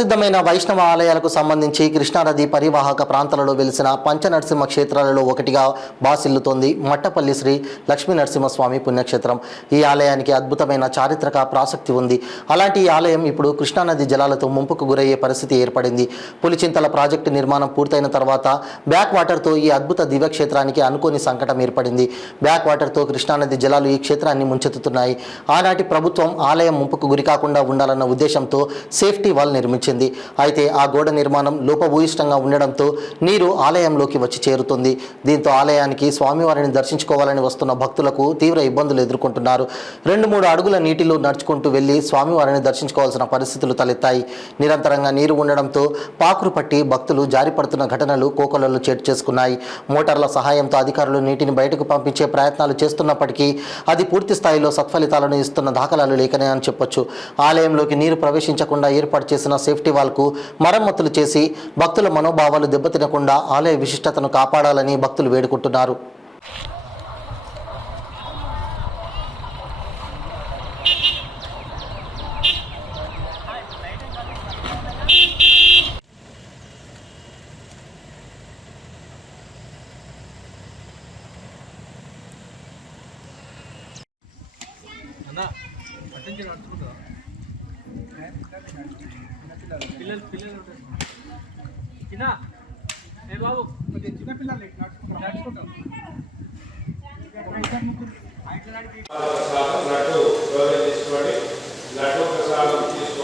సుప్రసిద్ధమైన వైష్ణవ ఆలయాలకు సంబంధించి కృష్ణానది పరివాహక ప్రాంతాలలో వెలిసిన పంచనరసింహ క్షేత్రాలలో ఒకటిగా బాసిల్లుతోంది మట్టపల్లి శ్రీ లక్ష్మీ నరసింహస్వామి పుణ్యక్షేత్రం. ఈ ఆలయానికి అద్భుతమైన చారిత్రక ప్రాసక్తి ఉంది. అలాంటి ఈ ఆలయం ఇప్పుడు కృష్ణానది జలాలతో ముంపుకు గురయ్యే పరిస్థితి ఏర్పడింది. పులిచింతల ప్రాజెక్టు నిర్మాణం పూర్తయిన తర్వాత బ్యాక్ వాటర్తో ఈ అద్భుత దివ్యక్షేత్రానికి అనుకోని సంకటం ఏర్పడింది. బ్యాక్ వాటర్తో కృష్ణానది జలాలు ఈ క్షేత్రాన్ని ముంచెత్తుతున్నాయి. ఆనాటి ప్రభుత్వం ఆలయం ముంపుకు గురికాకుండా ఉండాలన్న ఉద్దేశంతో సేఫ్టీ వాల్ నిర్మించింది. అయితే ఆ గోడ నిర్మాణం లోపభూయిష్టంగా ఉండడంతో నీరు ఆలయంలోకి వచ్చి చేరుతుంది. దీంతో ఆలయానికి స్వామివారిని దర్శించుకోవాలని వస్తున్న భక్తులకు తీవ్ర ఇబ్బందులు ఎదుర్కొంటున్నారు. 2-3 అడుగుల నీటిలో నడుచుకుంటూ వెళ్లి స్వామివారిని దర్శించుకోవాల్సిన పరిస్థితులు తలెత్తాయి. నిరంతరంగా నీరు ఉండడంతో పాకురు పట్టి భక్తులు జారిపడుతున్న ఘటనలు కోకొల్లలు చేటు చేసుకున్నాయి. మోటార్ల సహాయంతో అధికారులు నీటిని బయటకు పంపించే ప్రయత్నాలు చేస్తున్నప్పటికీ అది పూర్తి స్థాయిలో సత్ఫలితాలను ఇస్తున్న దాఖలాలు లేకనే అని చెప్పొచ్చు. ఆలయంలోకి నీరు ప్రవేశించకుండా ఏర్పాటు చేసిన సేఫ్టీ వాల్కు మరమ్మతులు చేసి భక్తుల మనోభావాలు దెబ్బతినకుండా ఆలయ విశిష్టతను కాపాడాలని భక్తులు వేడుకుంటున్నారు. బాబు చిన్నపిల్లలు నడుచుకుంటాం లడ్డు ప్రసాదం తీసుకోండి. లడ్డు ప్రసాదం తీసుకొని